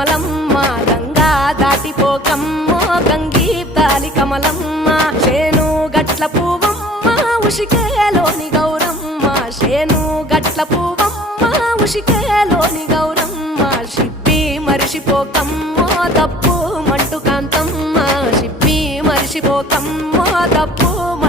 కమలమ్మ గంగా దాటిపోకమ్మ గంగీతాలి కమలమ్మ శేను గట్ల పువ్వమ్మ ఉషికేలోని గౌరమ్మ శేను గట్ల పువ్వమ్మ ఉషికేలోని గౌరమ్మ షిప్పి మరిషిపోకమ్మ తప్పు మంటు కాంతమ్మ షిప్పి మరిషిపోకమ్మ తప్పు